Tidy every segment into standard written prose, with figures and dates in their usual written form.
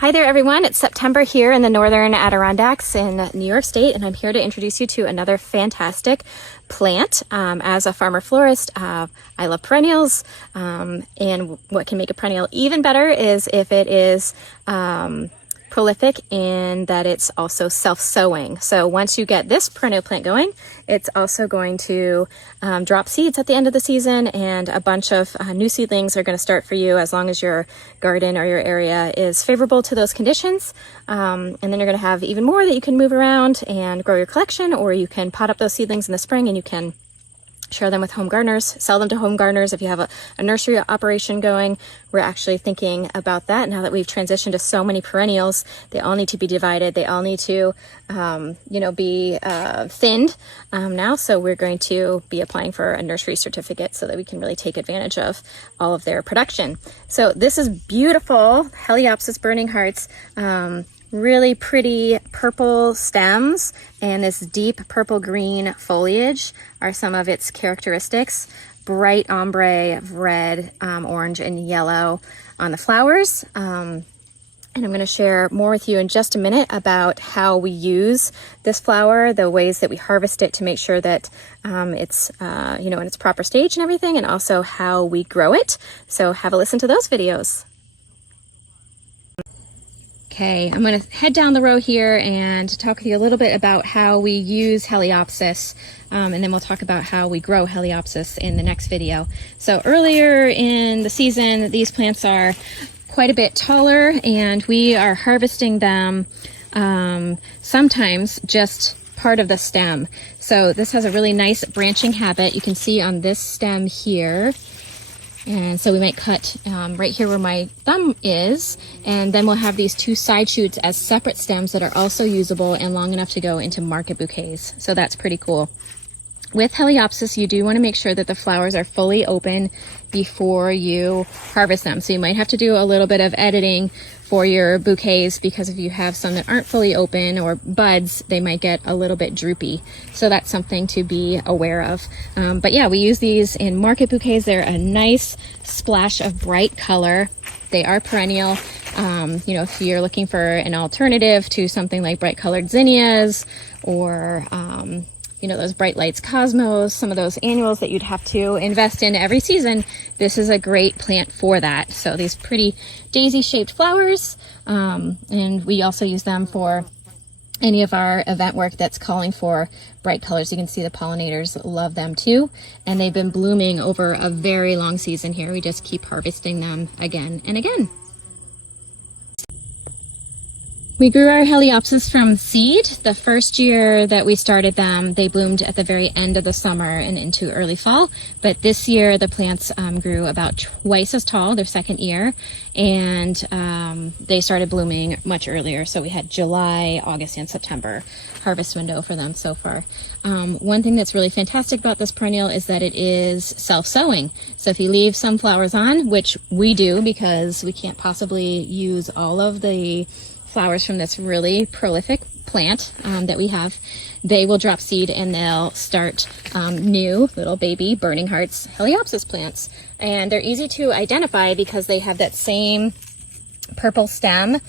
Hi there everyone, it's September here in the Northern Adirondacks in New York State, and I'm here to introduce you to another fantastic plant. As a farmer florist, I love perennials, and what can make a perennial even better is if it is prolific in that it's also self-sowing. So once you get this perennial plant going, it's also going to drop seeds at the end of the season, and a bunch of new seedlings are going to start for you as long as your garden or your area is favorable to those conditions. And then you're going to have even more that you can move around and grow your collection, or you can pot up those seedlings in the spring and you can share them with home gardeners, sell them to home gardeners. If you have a nursery operation going, we're actually thinking about that now that we've transitioned to so many perennials. They all need to be divided. They all need to, be thinned now. So we're going to be applying for a nursery certificate so that we can really take advantage of all of their production. So this is beautiful heliopsis burning hearts. Really pretty purple stems and this deep purple green foliage are some of its characteristics. Bright ombre of red, orange, and yellow on the flowers. And I'm going to share more with you in just a minute about how we use this flower, the ways that we harvest it to make sure that it's in its proper stage and everything, and also how we grow it. So have a listen to those videos. Okay, I'm going to head down the row here and talk with you a little bit about how we use heliopsis, and then we'll talk about how we grow heliopsis in the next video. So earlier in the season, these plants are quite a bit taller, and we are harvesting them sometimes just part of the stem. So this has a really nice branching habit. You can see on this stem here. And so we might cut right here where my thumb is, and then we'll have these two side shoots as separate stems that are also usable and long enough to go into market bouquets. So that's pretty cool. With heliopsis, you do want to make sure that the flowers are fully open before you harvest them. So you might have to do a little bit of editing for your bouquets, because if you have some that aren't fully open or buds, they might get a little bit droopy. So that's something to be aware of. But yeah, we use these in market bouquets. They're a nice splash of bright color. They are perennial. If you're looking for an alternative to something like bright colored zinnias or those bright lights cosmos, some of those annuals that you'd have to invest in every season, this is a great plant for that. So these pretty daisy shaped flowers, and we also use them for any of our event work that's calling for bright colors. You can see the pollinators love them too, and they've been blooming over a very long season here. We just keep harvesting them again and again. We grew our heliopsis from seed. The first year that we started them, they bloomed at the very end of the summer and into early fall. But this year, the plants grew about twice as tall, their second year, and they started blooming much earlier. So we had July, August, and September harvest window for them so far. One thing that's really fantastic about this perennial is that it is self-sowing. So if you leave some flowers on, which we do because we can't possibly use all of the flowers from this really prolific plant that we have, they will drop seed and they'll start new little baby burning hearts heliopsis plants. And they're easy to identify because they have that same purple stem,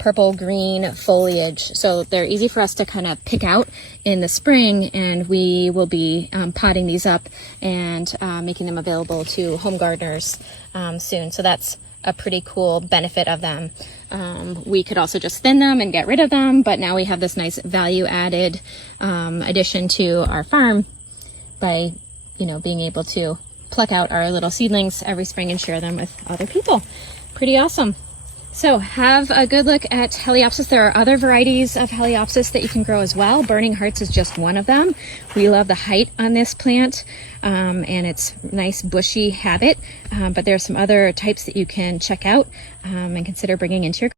purple green foliage. So they're easy for us to kind of pick out in the spring, and we will be potting these up and making them available to home gardeners soon. So that's a pretty cool benefit of them. We could also just thin them and get rid of them, but now we have this nice value added addition to our farm by being able to pluck out our little seedlings every spring and share them with other people. Pretty awesome. So have a good look at heliopsis. There are other varieties of heliopsis that you can grow as well. Burning hearts is just one of them. We love the height on this plant and its nice bushy habit, but there are some other types that you can check out and consider bringing into your